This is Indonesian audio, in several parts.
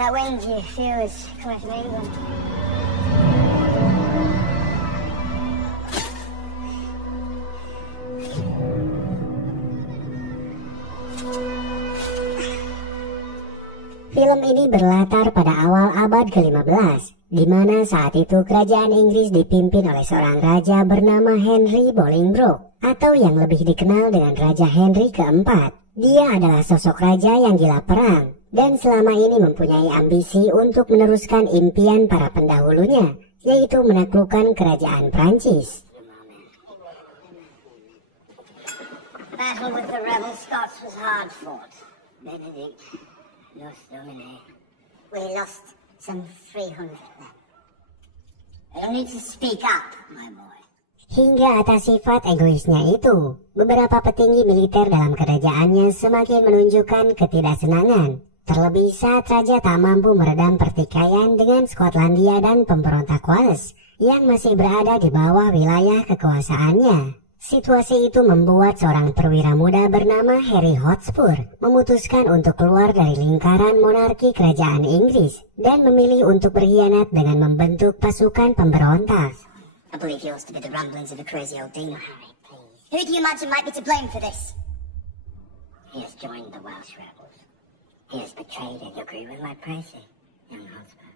That wind you feel is coming from England. Film ini berlatar pada awal abad ke-15, di mana saat itu kerajaan Inggris dipimpin oleh seorang raja bernama Henry Bolingbroke, atau yang lebih dikenal dengan Raja Henry keempat. Dia adalah sosok raja yang gila perang, dan selama ini mempunyai ambisi untuk meneruskan impian para pendahulunya, yaitu menaklukkan kerajaan Prancis. Battle with the rebel Scots was hard fought. Benedict lost Domine. We lost some 300 men. You need to speak up, my boy. Hingga atas sifat egoisnya itu, beberapa petinggi militer dalam kerajaannya semakin menunjukkan ketidaksenangan. Terlebih saat raja tak mampu meredam pertikaian dengan Skotlandia dan pemberontak Wales yang masih berada di bawah wilayah kekuasaannya. Situasi itu membuat seorang perwira muda bernama Harry Hotspur memutuskan untuk keluar dari lingkaran monarki kerajaan Inggris dan memilih untuk berkhianat dengan membentuk pasukan pemberontak. I believe yours to be the rumblings of a crazy old demon. Who do you imagine might be to blame for this? He has joined the Welsh rebels. He has betrayed it. You agree with my pricing, young husband?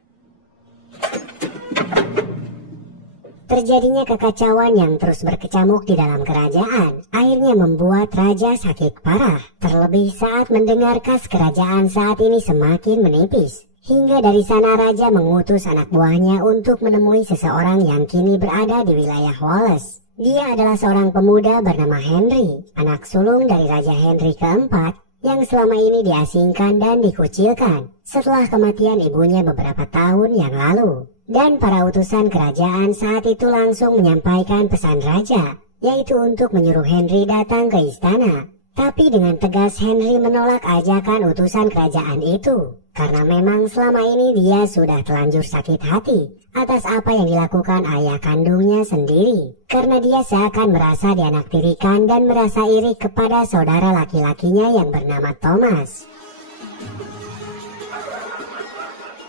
Terjadinya kekacauan yang terus berkecamuk di dalam kerajaan akhirnya membuat raja sakit parah, terlebih saat mendengar kas kerajaan saat ini semakin menipis. Hingga dari sana raja mengutus anak buahnya untuk menemui seseorang yang kini berada di wilayah Wales. Dia adalah seorang pemuda bernama Henry, anak sulung dari Raja Henry keempat yang selama ini diasingkan dan dikucilkan setelah kematian ibunya beberapa tahun yang lalu. Dan para utusan kerajaan saat itu langsung menyampaikan pesan raja, yaitu untuk menyuruh Henry datang ke istana. Tapi dengan tegas Henry menolak ajakan utusan kerajaan itu, karena memang selama ini dia sudah telanjur sakit hati atas apa yang dilakukan ayah kandungnya sendiri. Karena dia seakan merasa dianaktirikan dan merasa iri kepada saudara laki-lakinya yang bernama Thomas.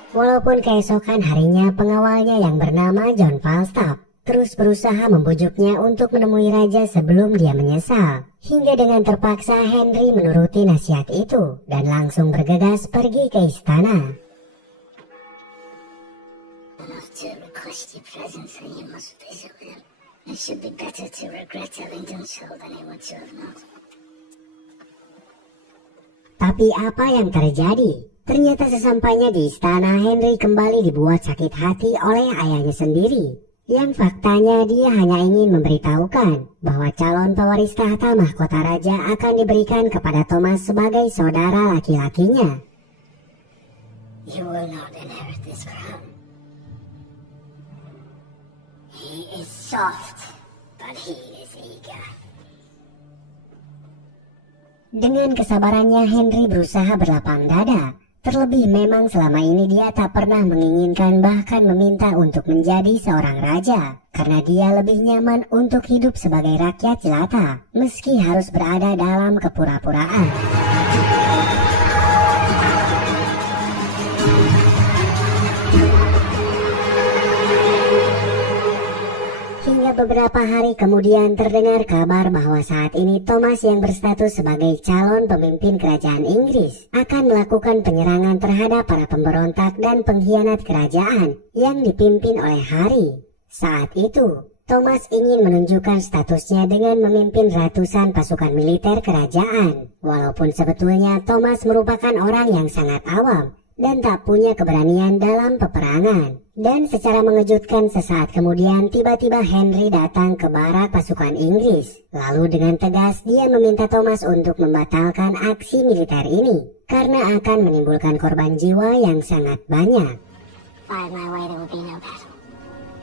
Walaupun keesokan harinya pengawalnya yang bernama John Falstaff terus berusaha membujuknya untuk menemui raja sebelum dia menyesal. Hingga dengan terpaksa Henry menuruti nasihat itu dan langsung bergegas pergi ke istana. Tapi apa yang terjadi? Ternyata sesampainya di istana, Henry kembali dibuat sakit hati oleh ayahnya sendiri. Yang faktanya dia hanya ingin memberitahukan bahwa calon pewaris tahta mahkota raja akan diberikan kepada Thomas sebagai saudara laki-lakinya. You will not inherit this crown. He is soft, but he is eager. Dengan kesabarannya Henry berusaha berlapang dada. Terlebih memang selama ini dia tak pernah menginginkan bahkan meminta untuk menjadi seorang raja. Karena dia lebih nyaman untuk hidup sebagai rakyat jelata, meski harus berada dalam kepura-puraan. Hingga beberapa hari kemudian terdengar kabar bahwa saat ini Thomas yang berstatus sebagai calon pemimpin kerajaan Inggris akan melakukan penyerangan terhadap para pemberontak dan pengkhianat kerajaan yang dipimpin oleh Harry. Saat itu, Thomas ingin menunjukkan statusnya dengan memimpin ratusan pasukan militer kerajaan. Walaupun sebetulnya Thomas merupakan orang yang sangat awam dan tak punya keberanian dalam peperangan. Dan secara mengejutkan sesaat kemudian tiba-tiba Henry datang ke barak pasukan Inggris. Lalu dengan tegas dia meminta Thomas untuk membatalkan aksi militer ini karena akan menimbulkan korban jiwa yang sangat banyak. By my way there will be no battle.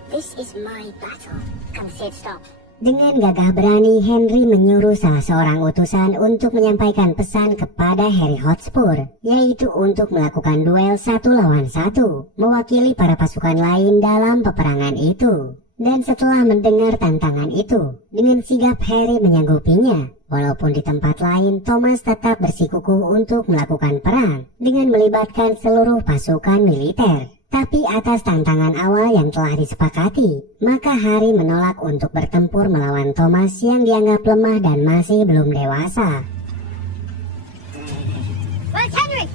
This is my battle. Come see it stop. Dengan gagah berani, Henry menyuruh salah seorang utusan untuk menyampaikan pesan kepada Harry Hotspur, yaitu untuk melakukan duel 1 lawan 1, mewakili para pasukan lain dalam peperangan itu. Dan setelah mendengar tantangan itu, dengan sigap Harry menyanggupinya. Walaupun di tempat lain, Thomas tetap bersikukuh untuk melakukan perang dengan melibatkan seluruh pasukan militer. Tapi atas tantangan awal yang telah disepakati, maka Harry menolak untuk bertempur melawan Thomas yang dianggap lemah dan masih belum dewasa. Where's Henry?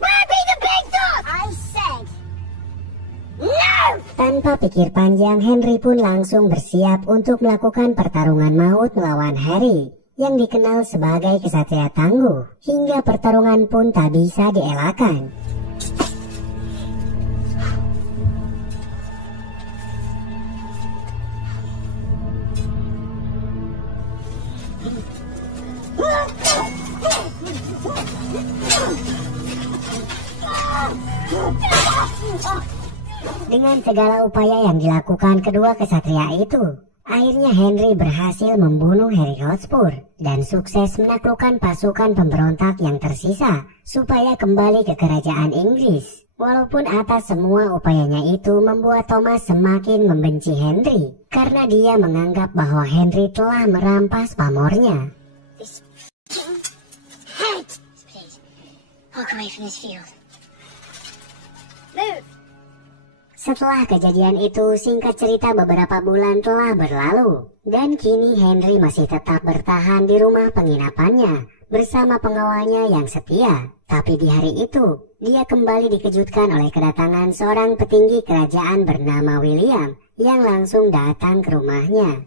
Where be the big dog? I said no! Tanpa pikir panjang, Henry pun langsung bersiap untuk melakukan pertarungan maut melawan Harry, yang dikenal sebagai kesatria tangguh, hingga pertarungan pun tak bisa dielakkan. Dengan segala upaya yang dilakukan kedua kesatria itu, akhirnya Henry berhasil membunuh Harry Hotspur dan sukses menaklukkan pasukan pemberontak yang tersisa supaya kembali ke kerajaan Inggris. Walaupun atas semua upayanya itu membuat Thomas semakin membenci Henry karena dia menganggap bahwa Henry telah merampas pamornya. This head! Please, walk away from this field. Move! Setelah kejadian itu, singkat cerita beberapa bulan telah berlalu, dan kini Henry masih tetap bertahan di rumah penginapannya bersama pengawalnya yang setia. Tapi di hari itu, dia kembali dikejutkan oleh kedatangan seorang petinggi kerajaan bernama William yang langsung datang ke rumahnya.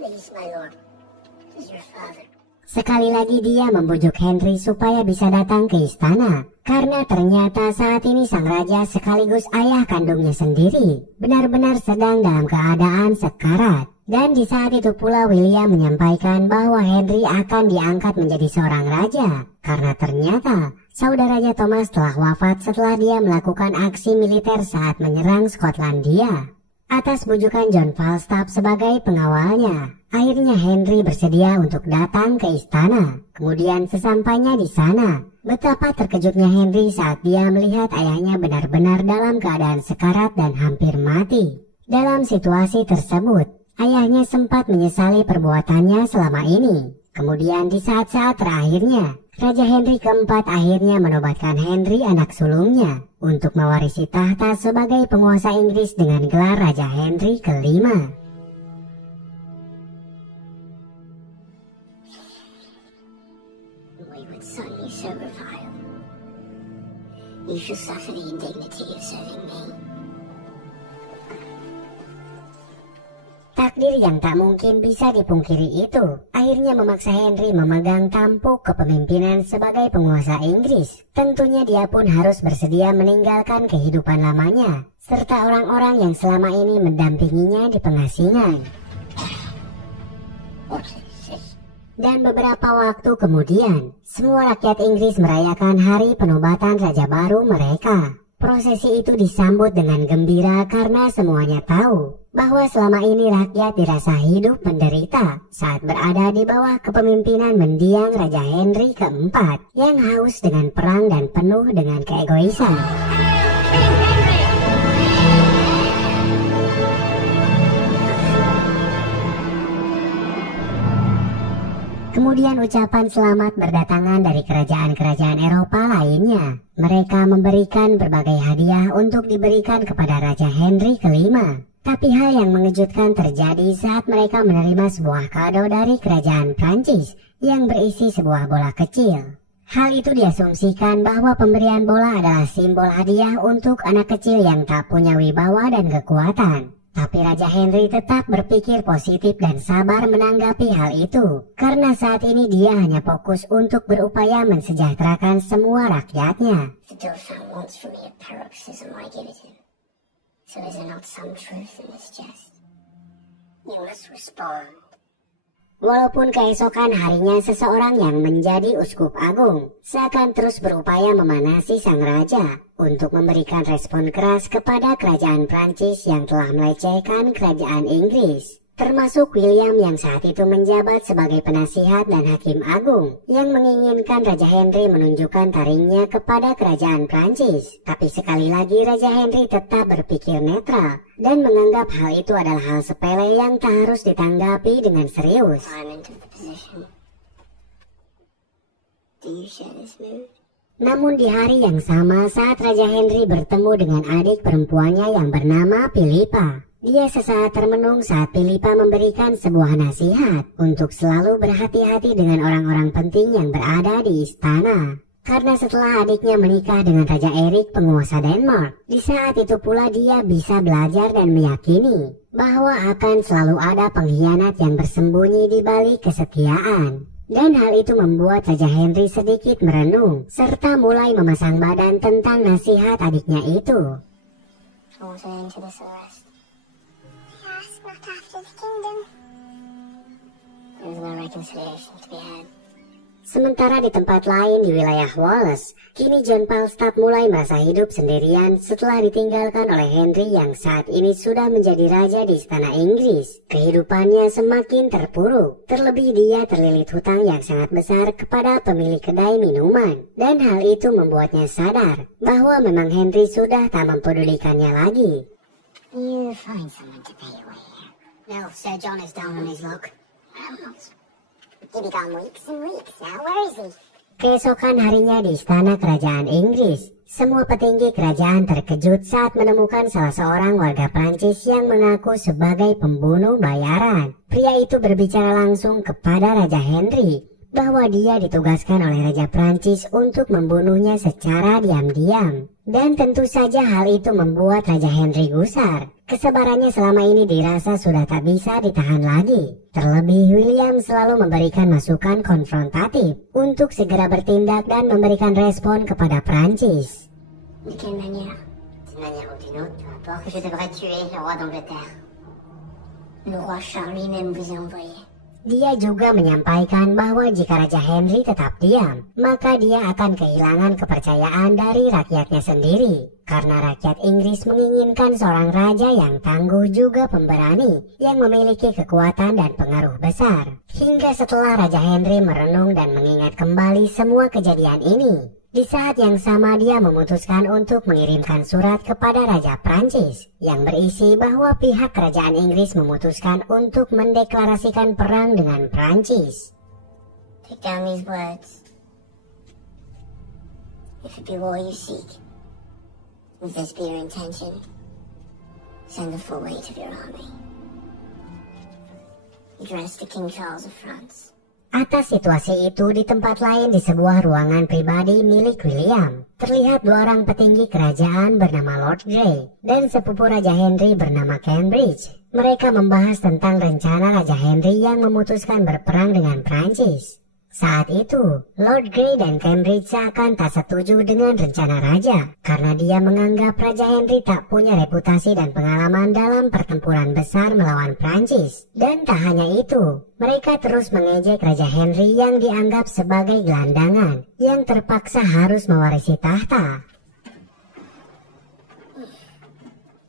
Please, my lord, this is your father. Sekali lagi dia membujuk Henry supaya bisa datang ke istana, karena ternyata saat ini sang raja sekaligus ayah kandungnya sendiri benar-benar sedang dalam keadaan sekarat. Dan di saat itu pula William menyampaikan bahwa Henry akan diangkat menjadi seorang raja, karena ternyata saudaranya Thomas telah wafat setelah dia melakukan aksi militer saat menyerang Skotlandia. Atas bujukan John Falstaff sebagai pengawalnya, akhirnya Henry bersedia untuk datang ke istana. Kemudian sesampainya di sana, betapa terkejutnya Henry saat dia melihat ayahnya benar-benar dalam keadaan sekarat dan hampir mati. Dalam situasi tersebut, ayahnya sempat menyesali perbuatannya selama ini. Kemudian di saat-saat terakhirnya, Raja Henry keempat akhirnya menobatkan Henry anak sulungnya untuk mewarisi tahta sebagai penguasa Inggris dengan gelar Raja Henry kelima. Wayward son, you so revile. You shall suffer the indignity of serving me. Takdir yang tak mungkin bisa dipungkiri itu akhirnya memaksa Henry memegang tampuk kepemimpinan sebagai penguasa Inggris. Tentunya dia pun harus bersedia meninggalkan kehidupan lamanya serta orang-orang yang selama ini mendampinginya di pengasingan. Dan beberapa waktu kemudian, semua rakyat Inggris merayakan hari penobatan raja baru mereka. Prosesi itu disambut dengan gembira karena semuanya tahu bahwa selama ini rakyat dirasa hidup menderita saat berada di bawah kepemimpinan mendiang Raja Henry keempat yang haus dengan perang dan penuh dengan keegoisan. Kemudian ucapan selamat berdatangan dari kerajaan-kerajaan Eropa lainnya. Mereka memberikan berbagai hadiah untuk diberikan kepada Raja Henry kelima. Tapi hal yang mengejutkan terjadi saat mereka menerima sebuah kado dari kerajaan Prancis yang berisi sebuah bola kecil. Hal itu diasumsikan bahwa pemberian bola adalah simbol hadiah untuk anak kecil yang tak punya wibawa dan kekuatan. Tapi Raja Henry tetap berpikir positif dan sabar menanggapi hal itu, karena saat ini dia hanya fokus untuk berupaya mensejahterakan semua rakyatnya. The Dauphin wants from me a paroxysm, I give it him. So is there not some truth in this jest? You must respond. Walaupun keesokan harinya seseorang yang menjadi uskup agung seakan terus berupaya memanasi sang raja untuk memberikan respon keras kepada kerajaan Prancis yang telah melecehkan kerajaan Inggris. termasuk William yang saat itu menjabat sebagai penasihat dan hakim agung, yang menginginkan Raja Henry menunjukkan taringnya kepada kerajaan Prancis. Tapi sekali lagi Raja Henry tetap berpikir netral dan menganggap hal itu adalah hal sepele yang tak harus ditanggapi dengan serius. Namun di hari yang sama saat Raja Henry bertemu dengan adik perempuannya yang bernama Philippa, dia sesaat termenung saat Philippa memberikan sebuah nasihat untuk selalu berhati-hati dengan orang-orang penting yang berada di istana. Karena setelah adiknya menikah dengan Raja Erik, penguasa Denmark, di saat itu pula dia bisa belajar dan meyakini bahwa akan selalu ada pengkhianat yang bersembunyi di balik kesetiaan. Dan hal itu membuat Raja Henry sedikit merenung, serta mulai memasang badan tentang nasihat adiknya itu. Sementara di tempat lain di wilayah Wales, kini John Falstaff mulai merasa hidup sendirian setelah ditinggalkan oleh Henry yang saat ini sudah menjadi raja di istana Inggris. Kehidupannya semakin terpuruk, terlebih dia terlilit hutang yang sangat besar kepada pemilik kedai minuman. Dan hal itu membuatnya sadar bahwa memang Henry sudah tak mempedulikannya lagi. You find someone to pay your way here. No, Sir John is down on his luck. He'll be gone weeks and weeks now. Where is he? Keesokan harinya di istana kerajaan Inggris, semua petinggi kerajaan terkejut saat menemukan salah seorang warga Prancis yang mengaku sebagai pembunuh bayaran. Pria itu berbicara langsung kepada Raja Henry bahwa dia ditugaskan oleh Raja Prancis untuk membunuhnya secara diam-diam. Dan tentu saja hal itu membuat Raja Henry gusar. Kesabarannya selama ini dirasa sudah tak bisa ditahan lagi. Terlebih William selalu memberikan masukan konfrontatif untuk segera bertindak dan memberikan respon kepada Prancis. De quelle manière? D'une manière ou d'une autre, peu importe, que je devrais tuer le roi d'Angleterre. Le roi Charles lui-même vous a envoyé. Dia juga menyampaikan bahwa jika Raja Henry tetap diam, maka dia akan kehilangan kepercayaan dari rakyatnya sendiri. Karena rakyat Inggris menginginkan seorang raja yang tangguh juga pemberani, yang memiliki kekuatan dan pengaruh besar. Hingga setelah Raja Henry merenung dan mengingat kembali semua kejadian ini, di saat yang sama dia memutuskan untuk mengirimkan surat kepada Raja Prancis yang berisi bahwa pihak kerajaan Inggris memutuskan untuk mendeklarasikan perang dengan Prancis. Take down these words. If it be war you seek, if this be your intention, send the full weight of your army. Address to King Charles of France. Atas situasi itu di tempat lain di sebuah ruangan pribadi milik William, terlihat dua orang petinggi kerajaan bernama Lord Grey dan sepupu Raja Henry bernama Cambridge. Mereka membahas tentang rencana Raja Henry yang memutuskan berperang dengan Prancis. Saat itu, Lord Grey dan Cambridge seakan tak setuju dengan rencana raja, karena dia menganggap Raja Henry tak punya reputasi dan pengalaman dalam pertempuran besar melawan Prancis. Dan tak hanya itu, mereka terus mengejek Raja Henry yang dianggap sebagai gelandangan, yang terpaksa harus mewarisi tahta.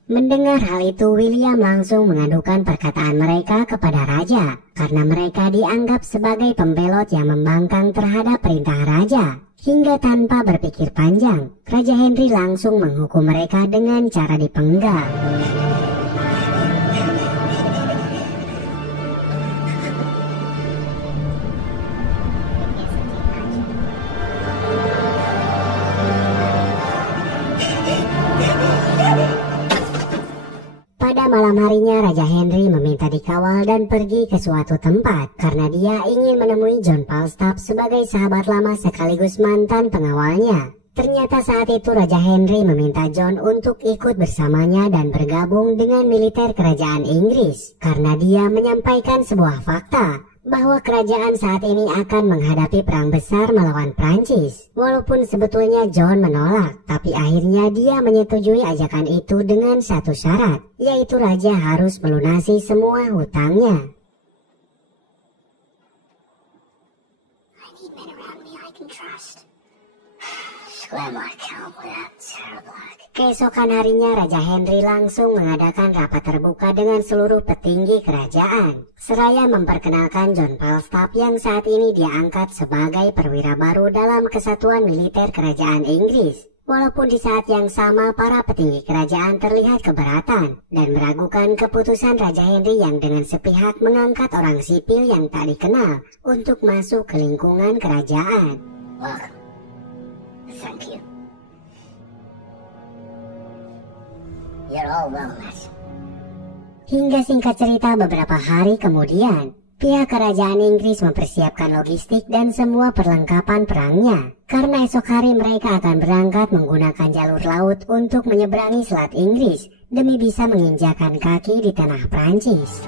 Mendengar hal itu, William langsung mengadukan perkataan mereka kepada raja, karena mereka dianggap sebagai pembelot yang membangkang terhadap perintah raja. Hingga tanpa berpikir panjang, Raja Henry langsung menghukum mereka dengan cara dipenggal. Pada malam harinya Raja Henry meminta dikawal dan pergi ke suatu tempat karena dia ingin menemui John Falstaff sebagai sahabat lama sekaligus mantan pengawalnya. Ternyata saat itu Raja Henry meminta John untuk ikut bersamanya dan bergabung dengan militer kerajaan Inggris karena dia menyampaikan sebuah fakta bahwa kerajaan saat ini akan menghadapi perang besar melawan Prancis. Walaupun sebetulnya John menolak, tapi akhirnya dia menyetujui ajakan itu dengan satu syarat, yaitu raja harus melunasi semua hutangnya. I need men around me I can trust. Square my account with that Sarah Black. Keesokan harinya Raja Henry langsung mengadakan rapat terbuka dengan seluruh petinggi kerajaan, seraya memperkenalkan John Falstaff yang saat ini dia angkat sebagai perwira baru dalam kesatuan militer kerajaan Inggris. Walaupun di saat yang sama para petinggi kerajaan terlihat keberatan dan meragukan keputusan Raja Henry yang dengan sepihak mengangkat orang sipil yang tak dikenal untuk masuk ke lingkungan kerajaan. Welcome. Thank you. You're all welcome. Hingga singkat cerita beberapa hari kemudian, pihak kerajaan Inggris mempersiapkan logistik dan semua perlengkapan perangnya. Karena esok hari mereka akan berangkat menggunakan jalur laut untuk menyeberangi Selat Inggris demi bisa menginjakan kaki di tanah Prancis.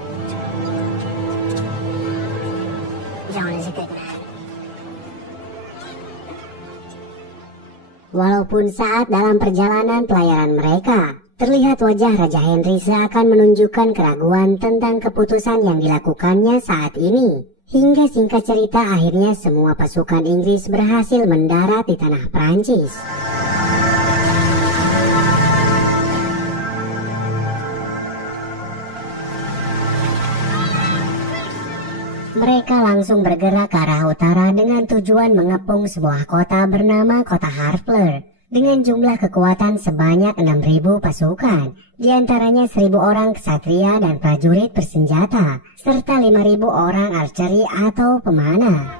Walaupun saat dalam perjalanan pelayaran mereka, terlihat wajah Raja Henry seakan menunjukkan keraguan tentang keputusan yang dilakukannya saat ini. Hingga singkat cerita akhirnya semua pasukan Inggris berhasil mendarat di tanah Prancis. Mereka langsung bergerak ke arah utara dengan tujuan mengepung sebuah kota bernama Kota Harfleur. Dengan jumlah kekuatan sebanyak 6.000 pasukan, diantaranya 1.000 orang ksatria dan prajurit bersenjata, serta 5.000 orang archery atau pemanah.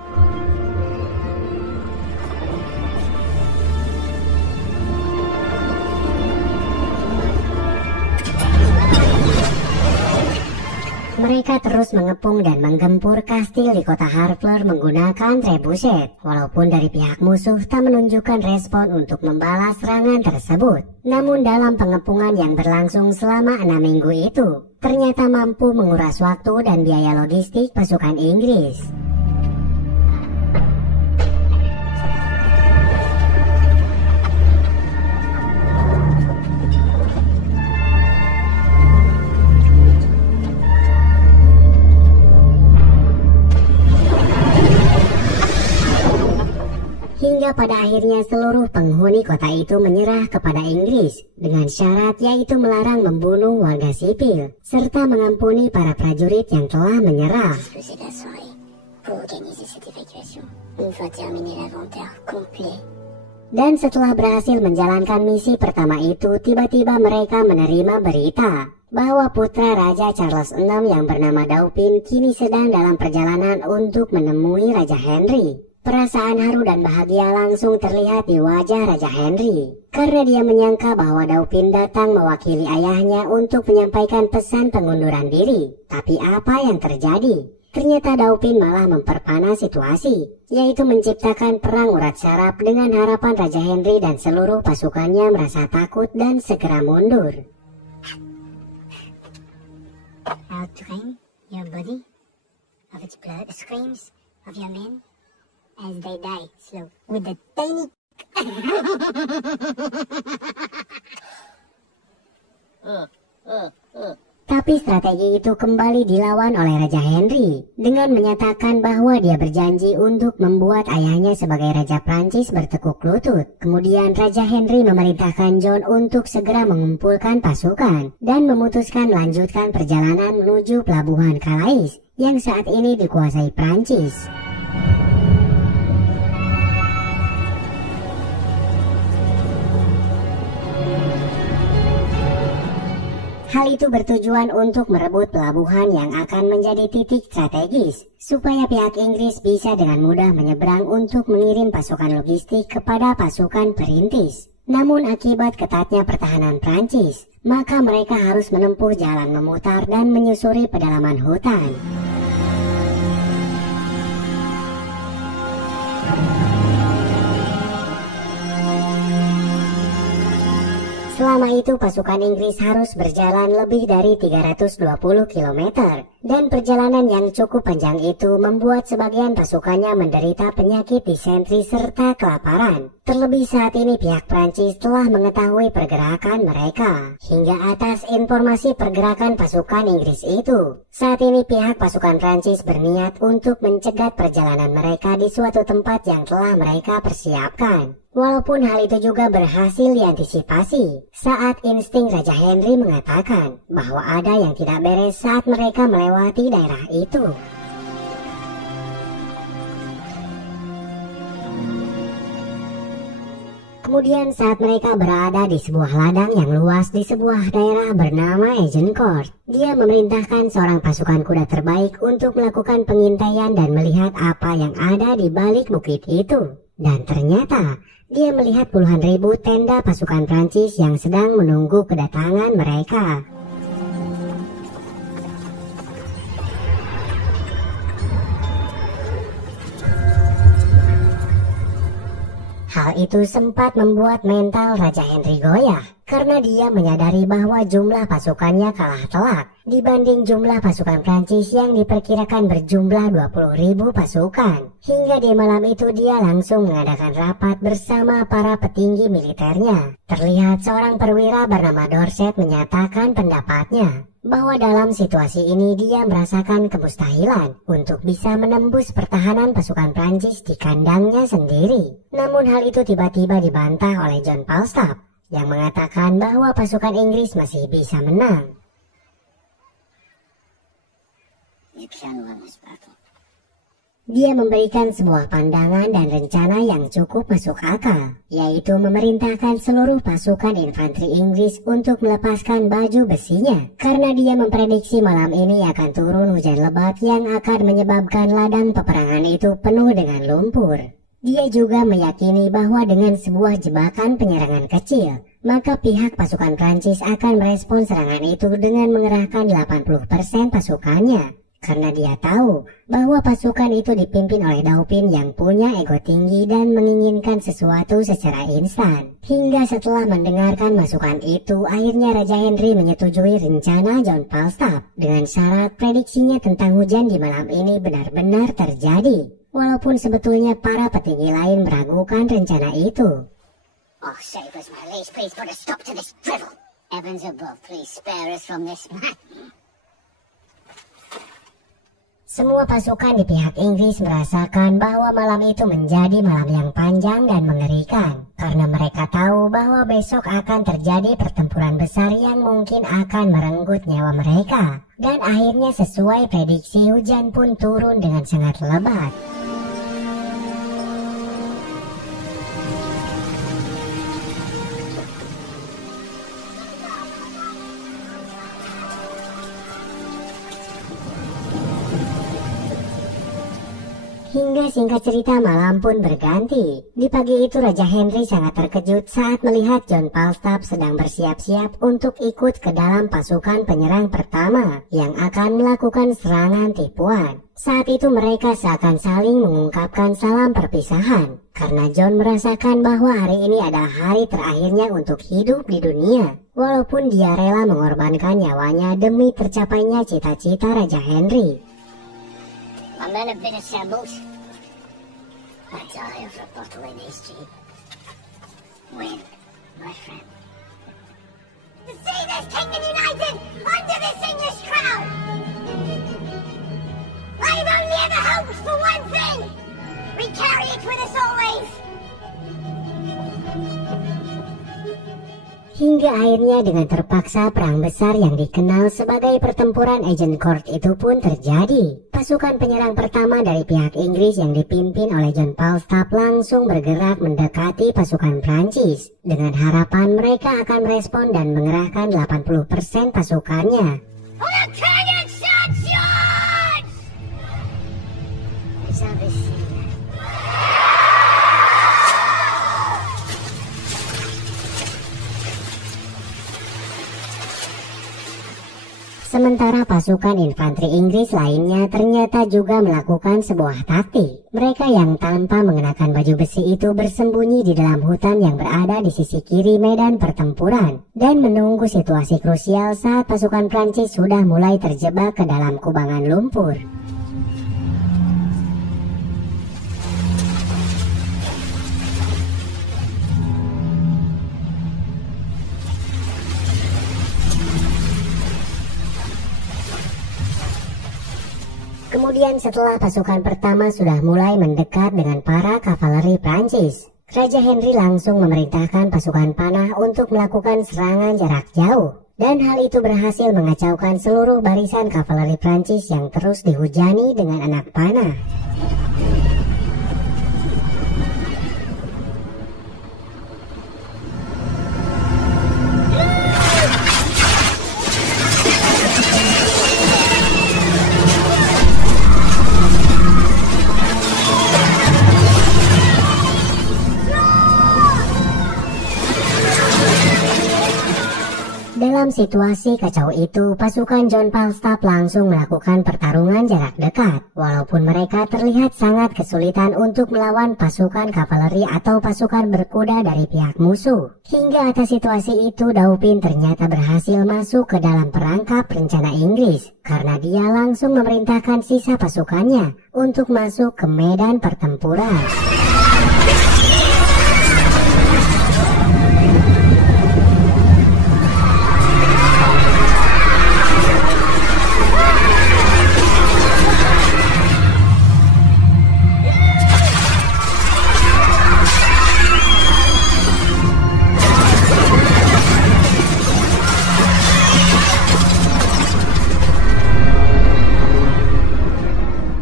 Mereka terus mengepung dan menggempur kastil di kota Harfleur menggunakan trebuchet, walaupun dari pihak musuh tak menunjukkan respon untuk membalas serangan tersebut. Namun dalam pengepungan yang berlangsung selama 6 minggu itu, ternyata mampu menguras waktu dan biaya logistik pasukan Inggris. Hingga pada akhirnya seluruh penghuni kota itu menyerah kepada Inggris dengan syarat yaitu melarang membunuh warga sipil serta mengampuni para prajurit yang telah menyerah. Dan setelah berhasil menjalankan misi pertama itu, tiba-tiba mereka menerima berita bahwa putra Raja Charles VI yang bernama Dauphin kini sedang dalam perjalanan untuk menemui Raja Henry. Perasaan haru dan bahagia langsung terlihat di wajah Raja Henry, karena dia menyangka bahwa Dauphin datang mewakili ayahnya untuk menyampaikan pesan pengunduran diri. Tapi apa yang terjadi? Ternyata Dauphin malah memperpanas situasi, yaitu menciptakan perang urat saraf dengan harapan Raja Henry dan seluruh pasukannya merasa takut dan segera mundur. I'll drain your body of its blood, the screams of your men as they die slow with the tiny Tapi strategi itu kembali dilawan oleh Raja Henry dengan menyatakan bahwa dia berjanji untuk membuat ayahnya sebagai Raja Prancis bertekuk lutut. Kemudian Raja Henry memerintahkan John untuk segera mengumpulkan pasukan dan memutuskan melanjutkan perjalanan menuju pelabuhan Calais yang saat ini dikuasai Prancis. Hal itu bertujuan untuk merebut pelabuhan yang akan menjadi titik strategis, supaya pihak Inggris bisa dengan mudah menyeberang untuk mengirim pasukan logistik kepada pasukan perintis. Namun akibat ketatnya pertahanan Prancis, maka mereka harus menempuh jalan memutar dan menyusuri pedalaman hutan. Selama itu pasukan Inggris harus berjalan lebih dari 320 km dan perjalanan yang cukup panjang itu membuat sebagian pasukannya menderita penyakit disentri serta kelaparan. Terlebih saat ini pihak Prancis telah mengetahui pergerakan mereka. Hingga atas informasi pergerakan pasukan Inggris itu, saat ini pihak pasukan Prancis berniat untuk mencegat perjalanan mereka di suatu tempat yang telah mereka persiapkan. Walaupun hal itu juga berhasil diantisipasi saat insting Raja Henry mengatakan bahwa ada yang tidak beres saat mereka melewati daerah itu. Kemudian saat mereka berada di sebuah ladang yang luas di sebuah daerah bernama Agincourt, dia memerintahkan seorang pasukan kuda terbaik untuk melakukan pengintaian dan melihat apa yang ada di balik bukit itu. Dan ternyata dia melihat puluhan ribu tenda pasukan Prancis yang sedang menunggu kedatangan mereka. Hal itu sempat membuat mental Raja Henry goyah karena dia menyadari bahwa jumlah pasukannya kalah telak dibanding jumlah pasukan Prancis yang diperkirakan berjumlah 20.000 pasukan. Hingga di malam itu dia langsung mengadakan rapat bersama para petinggi militernya. Terlihat seorang perwira bernama Dorset menyatakan pendapatnya bahwa dalam situasi ini dia merasakan kemustahilan untuk bisa menembus pertahanan pasukan Prancis di kandangnya sendiri. Namun hal itu tiba-tiba dibantah oleh John Falstaff yang mengatakan bahwa pasukan Inggris masih bisa menang. You can win this battle. Dia memberikan sebuah pandangan dan rencana yang cukup masuk akal, yaitu memerintahkan seluruh pasukan infanteri Inggris untuk melepaskan baju besinya, karena dia memprediksi malam ini akan turun hujan lebat yang akan menyebabkan ladang peperangan itu penuh dengan lumpur. Dia juga meyakini bahwa dengan sebuah jebakan penyerangan kecil, maka pihak pasukan Prancis akan merespon serangan itu dengan mengerahkan 80% pasukannya. Karena dia tahu bahwa pasukan itu dipimpin oleh Dauphin yang punya ego tinggi dan menginginkan sesuatu secara instan. Hingga setelah mendengarkan masukan itu, akhirnya Raja Henry menyetujui rencana John Falstaff dengan syarat prediksinya tentang hujan di malam ini benar-benar terjadi. Walaupun sebetulnya para petinggi lain meragukan rencana itu. Oh, Sabres, my liege, please put a stop to this drivel. Heavens above, please spare us from this man. Semua pasukan di pihak Inggris merasakan bahwa malam itu menjadi malam yang panjang dan mengerikan, karena mereka tahu bahwa besok akan terjadi pertempuran besar yang mungkin akan merenggut nyawa mereka. Dan akhirnya sesuai prediksi, hujan pun turun dengan sangat lebat. Hingga singkat cerita malam pun berganti. Di pagi itu Raja Henry sangat terkejut saat melihat John Falstaff sedang bersiap-siap untuk ikut ke dalam pasukan penyerang pertama yang akan melakukan serangan tipuan. Saat itu mereka seakan saling mengungkapkan salam perpisahan, karena John merasakan bahwa hari ini adalah hari terakhirnya untuk hidup di dunia. Walaupun dia rela mengorbankan nyawanya demi tercapainya cita-cita Raja Henry. My men have been assembled. I die over a bottle in his jeep. Win, my friend. To see this kingdom united under this English crown! I've only ever hoped for one thing! We carry it with us always! Hingga akhirnya dengan terpaksa perang besar yang dikenal sebagai pertempuran Agincourt itu pun terjadi. Pasukan penyerang pertama dari pihak Inggris yang dipimpin oleh John Falstaff langsung bergerak mendekati pasukan Prancis dengan harapan mereka akan merespon dan mengerahkan 80% pasukannya. Sementara pasukan infanteri Inggris lainnya ternyata juga melakukan sebuah taktik. Mereka yang tanpa mengenakan baju besi itu bersembunyi di dalam hutan yang berada di sisi kiri medan pertempuran dan menunggu situasi krusial saat pasukan Prancis sudah mulai terjebak ke dalam kubangan lumpur. Kemudian setelah pasukan pertama sudah mulai mendekat dengan para kavaleri Prancis, Raja Henry langsung memerintahkan pasukan panah untuk melakukan serangan jarak jauh. Dan hal itu berhasil mengacaukan seluruh barisan kavaleri Prancis yang terus dihujani dengan anak panah. Dalam situasi kacau itu, pasukan John Falstaff langsung melakukan pertarungan jarak dekat. Walaupun mereka terlihat sangat kesulitan untuk melawan pasukan kavaleri atau pasukan berkuda dari pihak musuh. Hingga atas situasi itu, Dauphin ternyata berhasil masuk ke dalam perangkap rencana Inggris. Karena dia langsung memerintahkan sisa pasukannya untuk masuk ke medan pertempuran.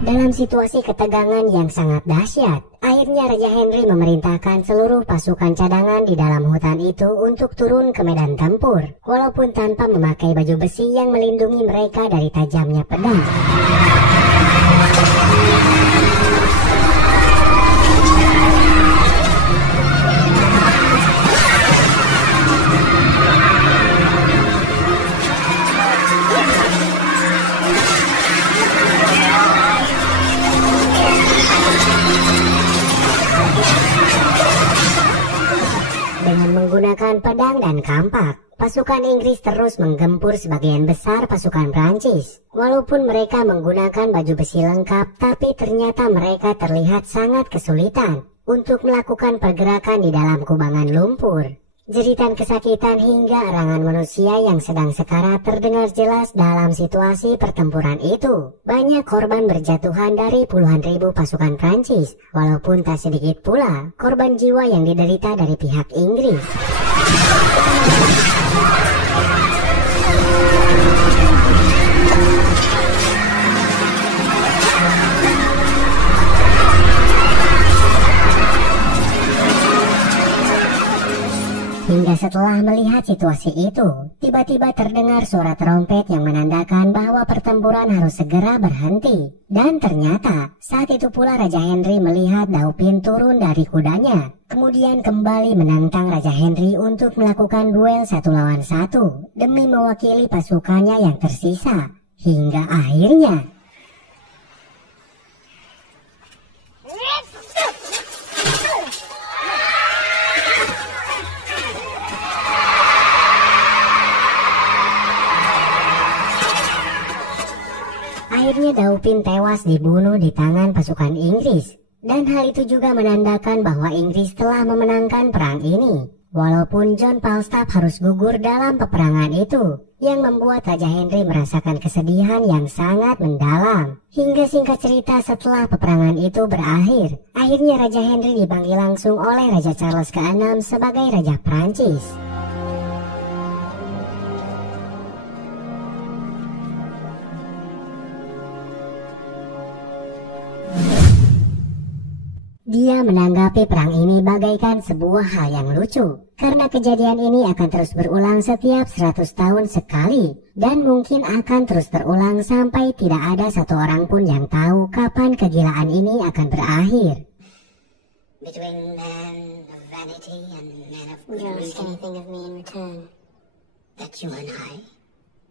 Dalam situasi ketegangan yang sangat dahsyat, akhirnya Raja Henry memerintahkan seluruh pasukan cadangan di dalam hutan itu untuk turun ke medan tempur, walaupun tanpa memakai baju besi yang melindungi mereka dari tajamnya pedang. Menggunakan pedang dan kampak, pasukan Inggris terus menggempur sebagian besar pasukan Prancis. Walaupun mereka menggunakan baju besi lengkap, tapi ternyata mereka terlihat sangat kesulitan untuk melakukan pergerakan di dalam kubangan lumpur. Jeritan kesakitan hingga erangan manusia yang sedang sekarat terdengar jelas dalam situasi pertempuran itu. Banyak korban berjatuhan dari puluhan ribu pasukan Prancis, walaupun tak sedikit pula korban jiwa yang diderita dari pihak Inggris. Hingga setelah melihat situasi itu, tiba-tiba terdengar suara trompet yang menandakan bahwa pertempuran harus segera berhenti. Dan ternyata, saat itu pula Raja Henry melihat Dauphin turun dari kudanya. Kemudian kembali menantang Raja Henry untuk melakukan duel 1 lawan 1 demi mewakili pasukannya yang tersisa. Hingga akhirnya Dauphin tewas dibunuh di tangan pasukan Inggris. Dan hal itu juga menandakan bahwa Inggris telah memenangkan perang ini. Walaupun John Falstaff harus gugur dalam peperangan itu, yang membuat Raja Henry merasakan kesedihan yang sangat mendalam. Hingga singkat cerita setelah peperangan itu berakhir, akhirnya Raja Henry dipanggil langsung oleh Raja Charles ke-6 sebagai Raja Prancis. Dia menanggapi perang ini bagaikan sebuah hal yang lucu, karena kejadian ini akan terus berulang setiap 100 tahun sekali, dan mungkin akan terus terulang sampai tidak ada satu orang pun yang tahu kapan kegilaan ini akan berakhir. Between man of vanity and man of good You don't ask reason, anything of me in return. that you and I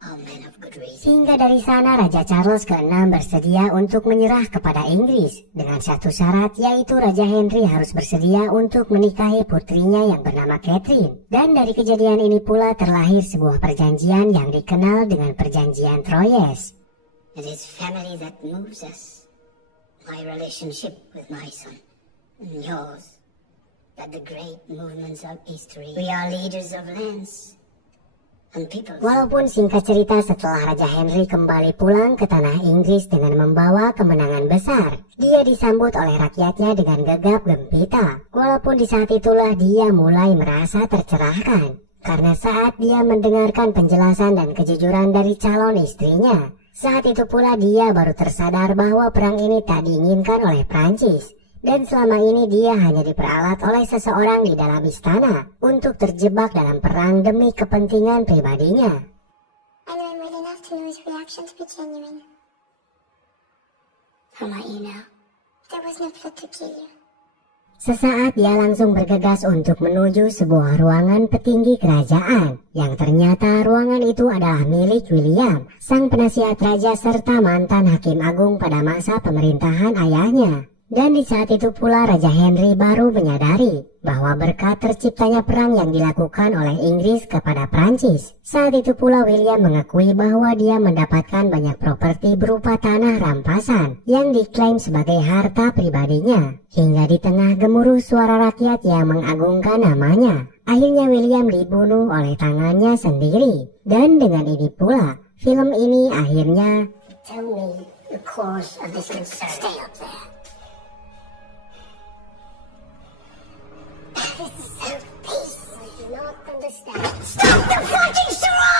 are men of good reason. Hingga dari sana Raja Charles ke-6 bersedia untuk menyerah kepada Inggris dengan satu syarat, yaitu Raja Henry harus bersedia untuk menikahi putrinya yang bernama Catherine. Dan dari kejadian ini pula terlahir sebuah perjanjian yang dikenal dengan Perjanjian Troyes. It is family that moves us. My relationship with my son and yours. That the great movements of history. We are leaders of lands. and peoples. Walaupun singkat cerita setelah Raja Henry kembali pulang ke tanah Inggris dengan membawa kemenangan besar, dia disambut oleh rakyatnya dengan gegap gempita. Walaupun di saat itulah dia mulai merasa tercerahkan, karena saat dia mendengarkan penjelasan dan kejujuran dari calon istrinya. Saat itu pula dia baru tersadar bahwa perang ini tak diinginkan oleh Prancis. Dan selama ini dia hanya diperalat oleh seseorang di dalam istana untuk terjebak dalam perang demi kepentingan pribadinya. I know him well enough to know his reaction to be genuine. How might you know? There was no plot to kill you. Sesaat dia langsung bergegas untuk menuju sebuah ruangan petinggi kerajaan, yang ternyata ruangan itu adalah milik William, sang penasihat raja serta mantan hakim agung pada masa pemerintahan ayahnya. Dan di saat itu pula Raja Henry baru menyadari bahwa berkat terciptanya perang yang dilakukan oleh Inggris kepada Prancis. Saat itu pula William mengakui bahwa dia mendapatkan banyak properti berupa tanah rampasan yang diklaim sebagai harta pribadinya. Hingga di tengah gemuruh suara rakyat yang mengagungkan namanya, akhirnya William dibunuh oleh tangannya sendiri. Dan dengan ini pula, film ini akhirnya... Tell me the cause of this concern. Stay up there. This is so peace. I do not understand. Stop the fighting, Sarah!